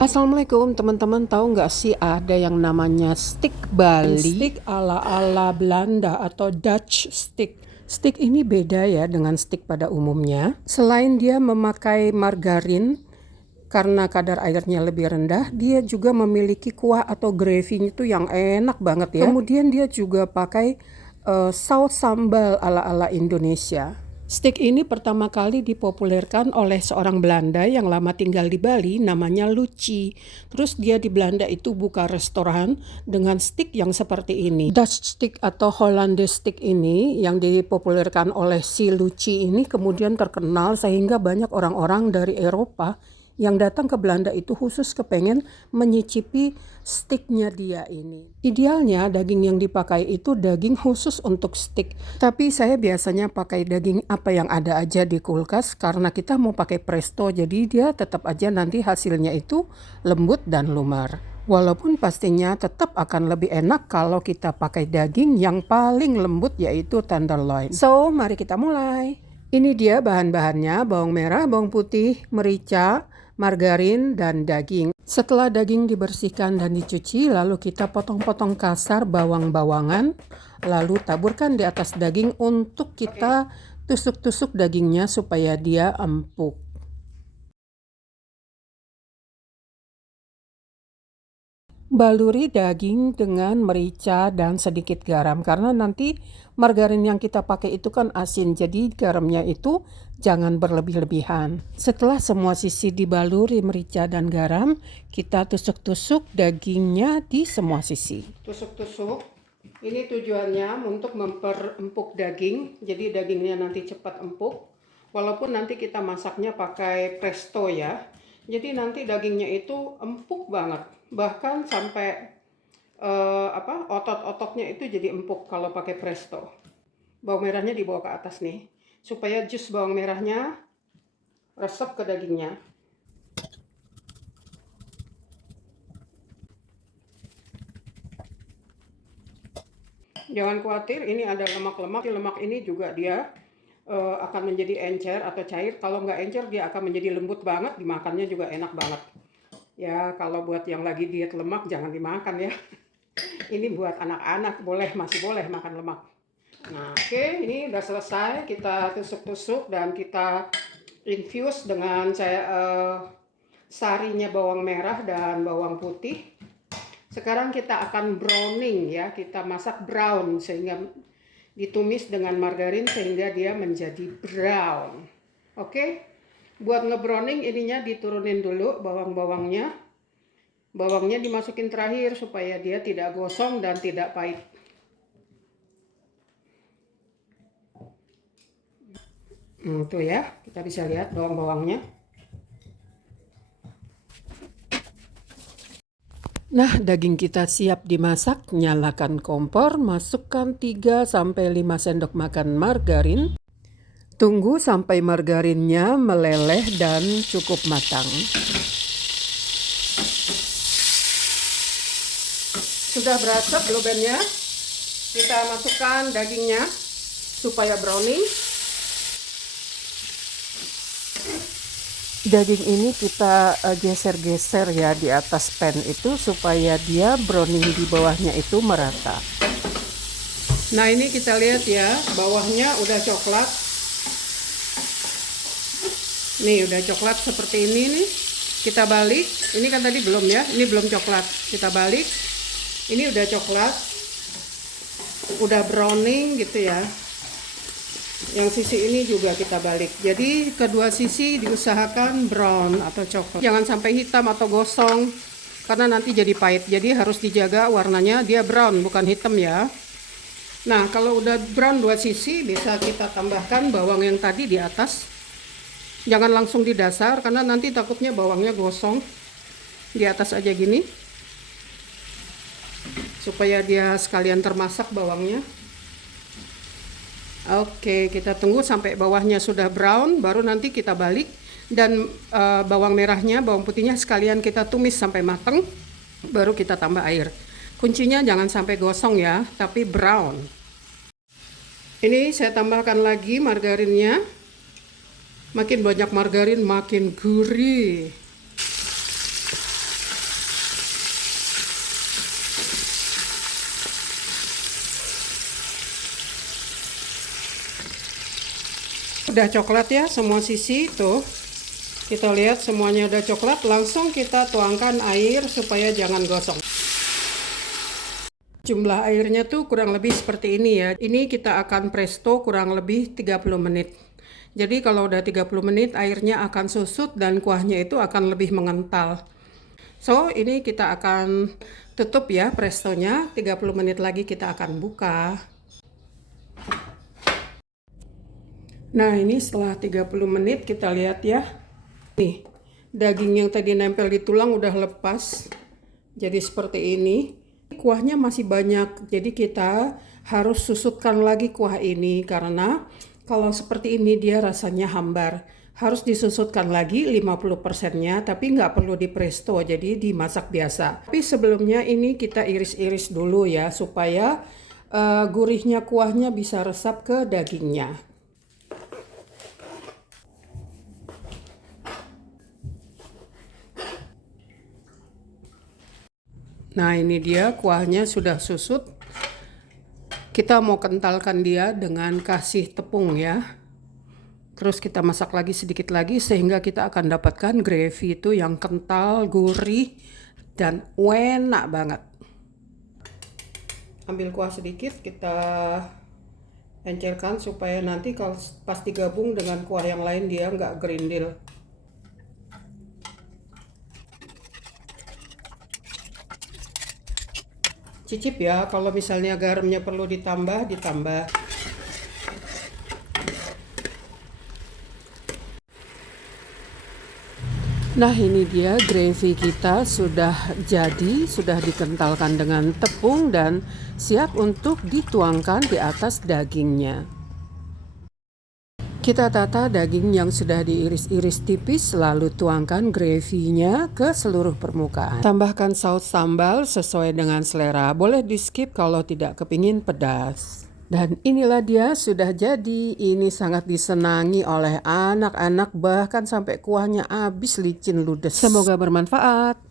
Assalamualaikum teman-teman, tahu nggak sih ada yang namanya stick Bali? Stick ala-ala Belanda atau Dutch stick. Stick ini beda ya dengan stick pada umumnya. Selain dia memakai margarin karena kadar airnya lebih rendah, dia juga memiliki kuah atau gravy itu yang enak banget ya. Kemudian dia juga pakai saus sambal ala-ala Indonesia. Stick ini pertama kali dipopulerkan oleh seorang Belanda yang lama tinggal di Bali, namanya Luci. Terus dia di Belanda itu buka restoran dengan stick yang seperti ini. Dutch stick atau Hollandaise stick ini yang dipopulerkan oleh si Luci ini kemudian terkenal sehingga banyak orang-orang dari Eropa yang datang ke Belanda itu khusus kepengen menyicipi sticknya dia ini. Idealnya daging yang dipakai itu daging khusus untuk stick. Tapi saya biasanya pakai daging apa yang ada aja di kulkas karena kita mau pakai presto, jadi dia tetap aja nanti hasilnya itu lembut dan lumer. Walaupun pastinya tetap akan lebih enak kalau kita pakai daging yang paling lembut yaitu tenderloin. So, mari kita mulai. Ini dia bahan-bahannya: bawang merah, bawang putih, merica, margarin, dan daging. Setelah daging dibersihkan dan dicuci, lalu kita potong-potong kasar bawang-bawangan, lalu taburkan di atas daging untuk kita tusuk-tusuk dagingnya supaya dia empuk. Baluri daging dengan merica dan sedikit garam karena nanti margarin yang kita pakai itu kan asin, jadi garamnya itu jangan berlebih-lebihan. Setelah semua sisi dibaluri merica dan garam, kita tusuk-tusuk dagingnya di semua sisi. Tusuk-tusuk. Ini tujuannya untuk memperempuk daging, jadi dagingnya nanti cepat empuk. Walaupun nanti kita masaknya pakai presto ya. Jadi nanti dagingnya itu empuk banget, bahkan sampai otot-ototnya itu jadi empuk kalau pakai presto. Bawang merahnya dibawa ke atas nih, supaya jus bawang merahnya resep ke dagingnya. Jangan khawatir, ini ada lemak-lemak. Lemak ini juga dia akan menjadi encer atau cair. Kalau nggak encer dia akan menjadi lembut banget, dimakannya juga enak banget. Ya kalau buat yang lagi diet lemak jangan dimakan ya. Ini buat anak-anak masih boleh makan lemak. Nah oke, ini udah selesai, kita tusuk-tusuk dan kita infuse dengan sarinya bawang merah dan bawang putih. Sekarang kita akan browning ya, kita masak brown sehingga ditumis dengan margarin sehingga dia menjadi brown. Oke, buat ngebrowning ininya diturunin dulu bawang-bawangnya. Bawangnya dimasukin terakhir supaya dia tidak gosong dan tidak pahit. Tuh ya, kita bisa lihat bawang-bawangnya. Nah, daging kita siap dimasak. Nyalakan kompor, masukkan 3-5 sendok makan margarin. Tunggu sampai margarinnya meleleh dan cukup matang. Sudah berasap blueberry-nya, kita masukkan dagingnya supaya browning. Daging ini kita geser-geser ya di atas pan itu supaya dia browning di bawahnya itu merata. Nah ini kita lihat ya, bawahnya udah coklat. Nih udah coklat seperti ini nih. Kita balik, ini kan tadi belum ya, ini belum coklat. Kita balik, ini udah coklat, udah browning gitu ya. Yang sisi ini juga kita balik. Jadi kedua sisi diusahakan brown atau coklat. Jangan sampai hitam atau gosong karena nanti jadi pahit. Jadi harus dijaga warnanya dia brown bukan hitam ya. Nah, kalau udah brown dua sisi bisa kita tambahkan bawang yang tadi di atas. Jangan langsung di dasar karena nanti takutnya bawangnya gosong. Di atas aja gini. Supaya dia sekalian termasak bawangnya. Oke, kita tunggu sampai bawahnya sudah brown, baru nanti kita balik dan bawang merahnya, bawang putihnya sekalian kita tumis sampai matang, baru kita tambah air. Kuncinya jangan sampai gosong ya, tapi brown. Ini saya tambahkan lagi margarinnya. Makin banyak margarin makin gurih. Udah coklat ya semua sisi tuh. Kita lihat semuanya udah coklat, langsung kita tuangkan air supaya jangan gosong. Jumlah airnya tuh kurang lebih seperti ini ya. Ini kita akan presto kurang lebih 30 menit. Jadi kalau udah 30 menit airnya akan susut dan kuahnya itu akan lebih mengental. So ini kita akan tutup ya prestonya, 30 menit lagi kita akan buka. Nah ini setelah 30 menit kita lihat ya. Nih, daging yang tadi nempel di tulang udah lepas. Jadi seperti ini. Kuahnya masih banyak. Jadi kita harus susutkan lagi kuah ini karena kalau seperti ini dia rasanya hambar. Harus disusutkan lagi 50%-nya, tapi nggak perlu di presto, jadi dimasak biasa. Tapi sebelumnya ini kita iris-iris dulu ya supaya gurihnya kuahnya bisa resap ke dagingnya. Nah ini dia kuahnya sudah susut. Kita mau kentalkan dia dengan kasih tepung ya. Terus kita masak lagi sedikit lagi sehingga kita akan dapatkan gravy itu yang kental, gurih, dan enak banget. Ambil kuah sedikit kita encerkan supaya nanti kalau pas digabung dengan kuah yang lain dia nggak gerindil. Cicip ya, kalau misalnya garamnya perlu ditambah. Nah ini dia gravy kita sudah jadi, sudah dikentalkan dengan tepung dan siap untuk dituangkan di atas dagingnya. Kita tata daging yang sudah diiris-iris tipis, lalu tuangkan gravy-nya ke seluruh permukaan. Tambahkan saus sambal sesuai dengan selera, boleh di skip kalau tidak kepingin pedas. Dan inilah dia sudah jadi. Ini sangat disenangi oleh anak-anak, bahkan sampai kuahnya habis licin ludes. Semoga bermanfaat.